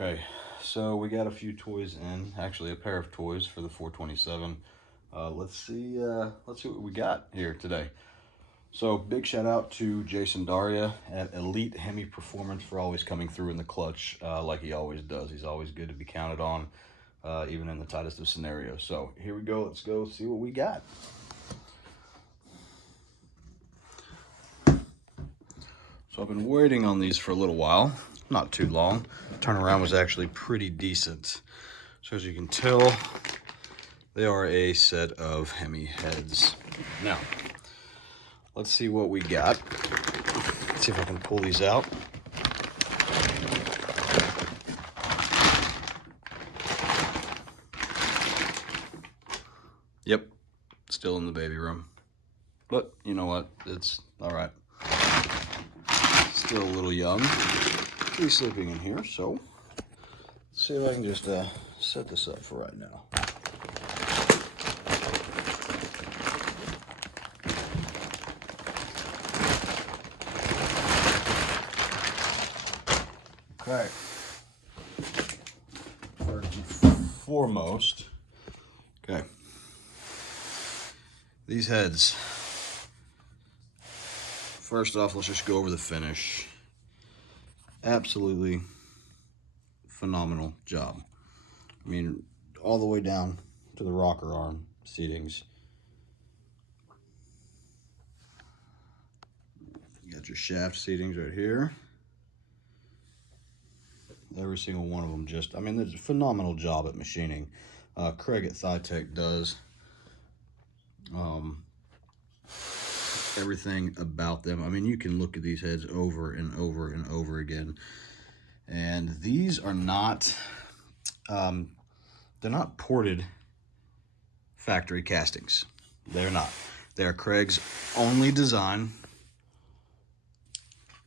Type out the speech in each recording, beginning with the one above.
Okay, so we got a few toys in, actually a pair of toys for the 427. Let's see what we got here today. So big shout out to Jason Daria at Elite Hemi Performance for always coming through in the clutch like he always does. He's always good to be counted on, even in the tightest of scenarios. So here we go, let's go see what we got. So I've been waiting on these for a little while, not too long. Turnaround was actually pretty decent. So as you can tell, they are a set of hemi heads. Now, let's see what we got. Let's see if I can pull these out. Yep, still in the baby room. But you know what? It's all right. Still a little young. He's sleeping in here, so let's see if I can just set this up for right now. Okay. First and foremost, okay. These heads. First off, let's just go over the finish. Absolutely phenomenal job. I mean, all the way down to the rocker arm seatings. You got your shaft seatings right here. Every single one of them just, I mean, there's a phenomenal job at machining. Craig at THITEK does everything about them. I mean, you can look at these heads over and over and over again. And these are not, they're not ported factory castings. They're not. They're Craig's only design.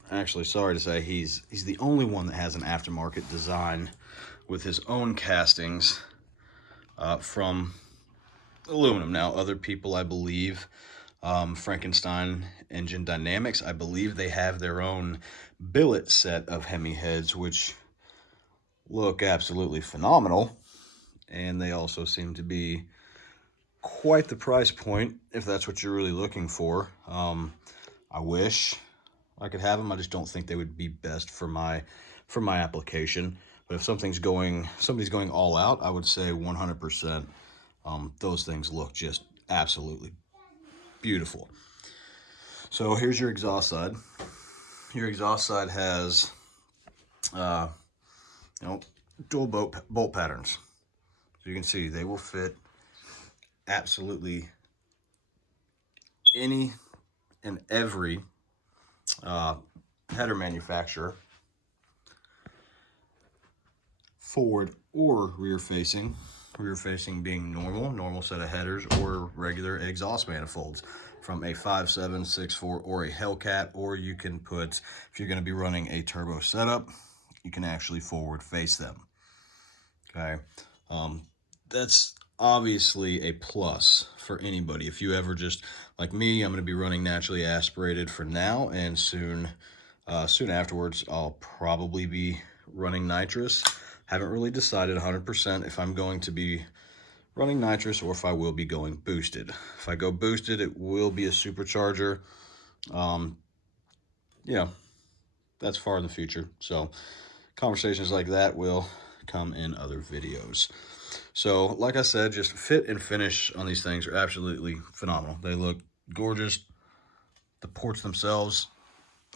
Actually, sorry to say, he's the only one that has an aftermarket design with his own castings from aluminum. Now, other people, I believe, Frankenstein Engine Dynamics, I believe they have their own billet set of hemi heads, which look absolutely phenomenal. And they also seem to be quite the price point if that's what you're really looking for. I wish I could have them. I just don't think they would be best for my application. But if somebody's going all out, I would say 100%. Those things look just absolutely beautiful. So here's your exhaust side. Your exhaust side has, dual bolt patterns. So you can see they will fit absolutely any and every header manufacturer, forward or rear facing. Rear facing being normal set of headers, or regular exhaust manifolds from a 5.7, 6.4, or a Hellcat. Or you can put, if you're going to be running a turbo setup, you can actually forward face them. Okay, that's obviously a plus for anybody. If you ever just, like me, I'm going to be running naturally aspirated for now, and soon afterwards I'll probably be running nitrous. Haven't really decided 100% if I'm going to be running nitrous or if I will be going boosted. If I go boosted, it will be a supercharger. Yeah, that's far in the future. So conversations like that will come in other videos. So like I said, just fit and finish on these things are absolutely phenomenal. They look gorgeous. The ports themselves,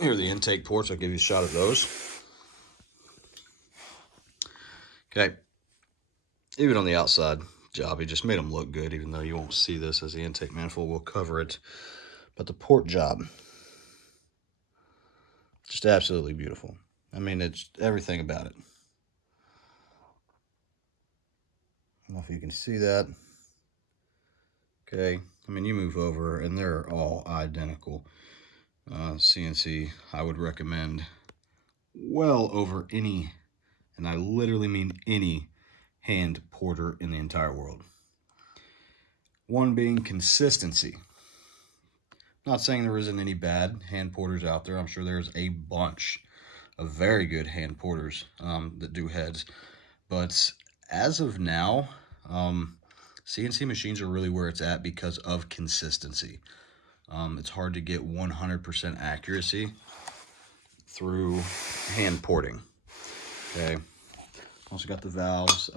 here are the intake ports. I'll give you a shot of those. Okay, even on the outside job, he just made them look good, even though you won't see this as the intake manifold will cover it. But the port job, just absolutely beautiful. I mean, it's everything about it. I don't know if you can see that. Okay, I mean, you move over and they're all identical. CNC, I would recommend well over any, and I literally mean any, hand porter in the entire world. One being consistency. Not saying there isn't any bad hand porters out there. I'm sure there's a bunch. of very good hand porters that do heads. But as of now, CNC machines are really where it's at because of consistency. It's hard to get 100% accuracy through hand porting. Okay. Also got the valves.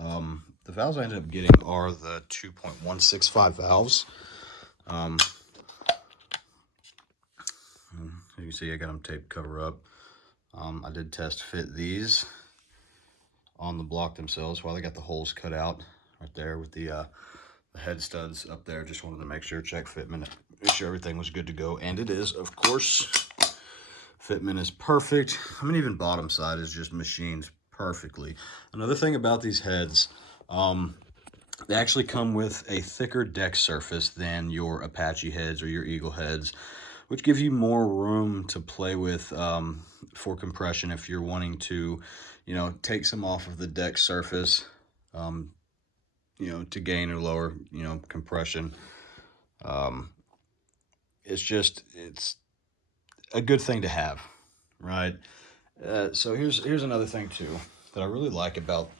The valves I ended up getting are the 2.165 valves. As you can see, I got them taped cover up. I did test fit these on the block themselves while they got the holes cut out right there with the head studs up there. Just wanted to make sure, check fitment, make sure everything was good to go. And it is, of course. Fitment is perfect. I mean, even bottom side is just machined perfectly. Another thing about these heads, they actually come with a thicker deck surface than your Apache heads or your Eagle heads, which gives you more room to play with for compression if you're wanting to, you know, take some off of the deck surface, you know, to gain or lower, you know, compression. It's a good thing to have, right? So here's another thing too that I really like about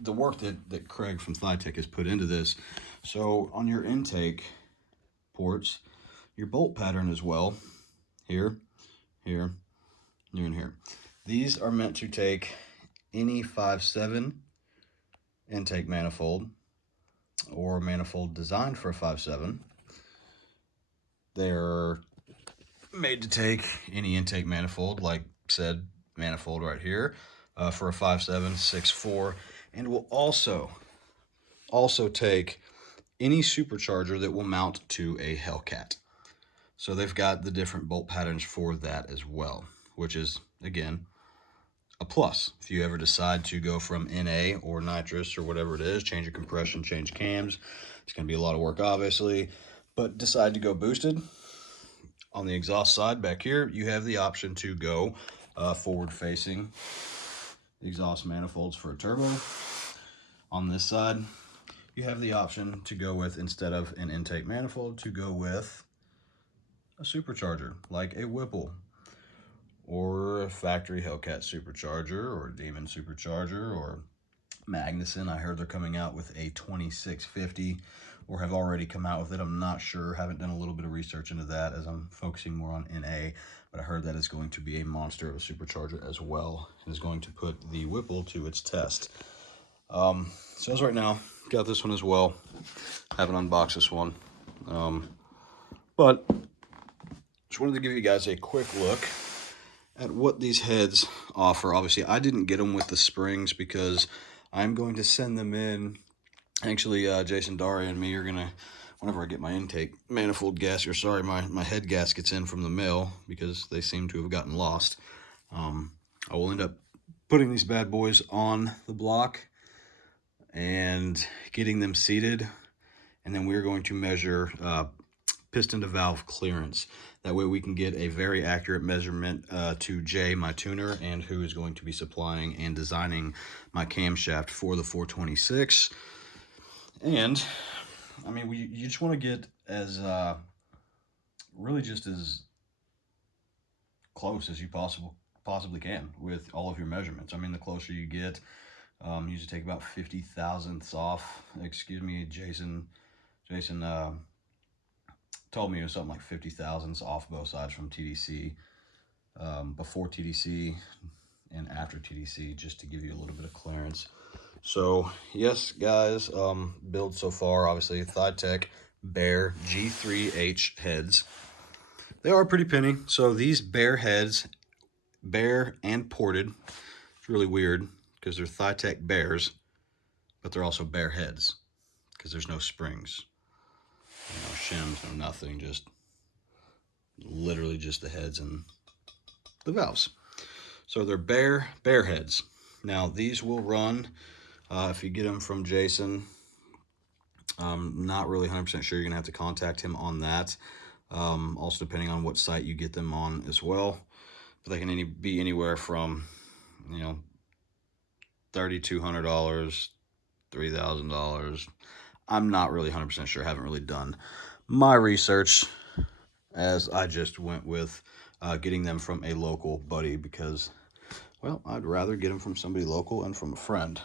the work that Craig from THITEK has put into this. So on your intake ports, your bolt pattern as well, here, here, and here. These are meant to take any 5.7 intake manifold or manifold designed for a 5.7. They're made to take any intake manifold, like said manifold right here, for a 5.7, 6.4, and will also take any supercharger that will mount to a Hellcat. So they've got the different bolt patterns for that as well, which is, again, a plus. If you ever decide to go from NA or nitrous or whatever it is, change your compression, change cams, it's going to be a lot of work, obviously, but decide to go boosted. On the exhaust side back here, you have the option to go forward-facing exhaust manifolds for a turbo. On this side, you have the option to go with, instead of an intake manifold, to go with a supercharger, like a Whipple, or a factory Hellcat supercharger, or a Demon supercharger, or Magnuson. I heard they're coming out with a 2650, or have already come out with it. I'm not sure, haven't done a little bit of research into that as I'm focusing more on NA, but I heard that it's going to be a monster of a supercharger as well, and is going to put the Whipple to its test. So as right now, got this one as well. Haven't unboxed this one, but just wanted to give you guys a quick look at what these heads offer. Obviously, I didn't get them with the springs because I'm going to send them in. Actually, Jason, Daria, and me are going to, whenever I get my intake manifold gasket, or sorry, my head gaskets in from the mail, because they seem to have gotten lost, I will end up putting these bad boys on the block and getting them seated, and then we're going to measure piston to valve clearance. That way we can get a very accurate measurement to Jay, my tuner, and who is going to be supplying and designing my camshaft for the 426. And I mean, you just want to get as really just as close as you possibly can with all of your measurements. I mean, the closer you get, usually take about 50 thousandths off. Excuse me, Jason told me it was something like 50 thousandths off both sides from TDC, before TDC and after TDC, just to give you a little bit of clearance. So yes, guys, build so far, obviously THITEK Bear G3H heads. They are pretty penny. So these Bear heads, Bear and ported, it's really weird because they're THITEK Bears, but they're also Bear heads because there's no springs, no shims, no nothing, just literally just the heads and the valves. So they're Bear heads. Now these will run, if you get them from Jason, not really 100% sure, you're gonna have to contact him on that. Also depending on what site you get them on as well, but they can be anywhere from, you know, $3,200, $3,000. I'm not really 100% sure, haven't really done my research, as I just went with getting them from a local buddy, because, well, I'd rather get them from somebody local and from a friend.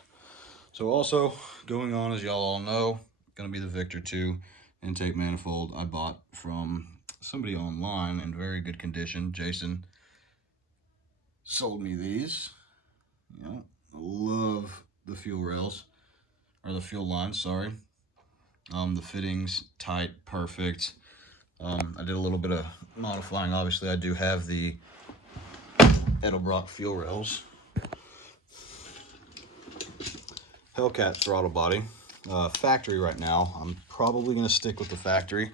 So also going on, as y'all all know, going to be the Victor 2 intake manifold I bought from somebody online in very good condition. Jason sold me these. You know, I love the fuel rails, or the fuel lines, sorry. The fittings, tight, perfect. I did a little bit of modifying. Obviously, I do have the Edelbrock fuel rails. Hellcat throttle body. Factory right now. I'm probably going to stick with the factory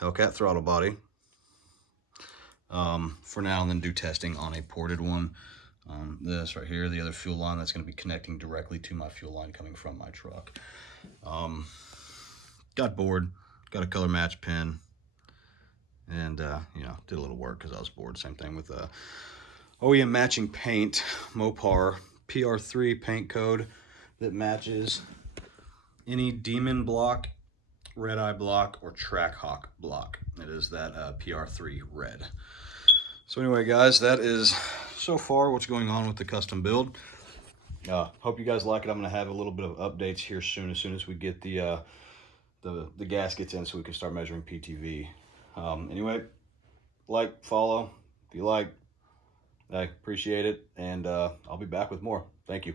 Hellcat throttle body for now, and then do testing on a ported one. This right here, the other fuel line that's going to be connecting directly to my fuel line coming from my truck. Got bored, got a color match pin, and you know, did a little work because I was bored. Same thing with OEM matching paint, Mopar PR3 paint code that matches any Demon block, Red Eye block, or Trackhawk block. It is that PR3 red. So anyway, guys, that is so far what's going on with the custom build. Hope you guys like it. I'm going to have a little bit of updates here soon as we get the gaskets in, so we can start measuring PTV. Anyway, like, follow if you like. I appreciate it, and I'll be back with more. Thank you.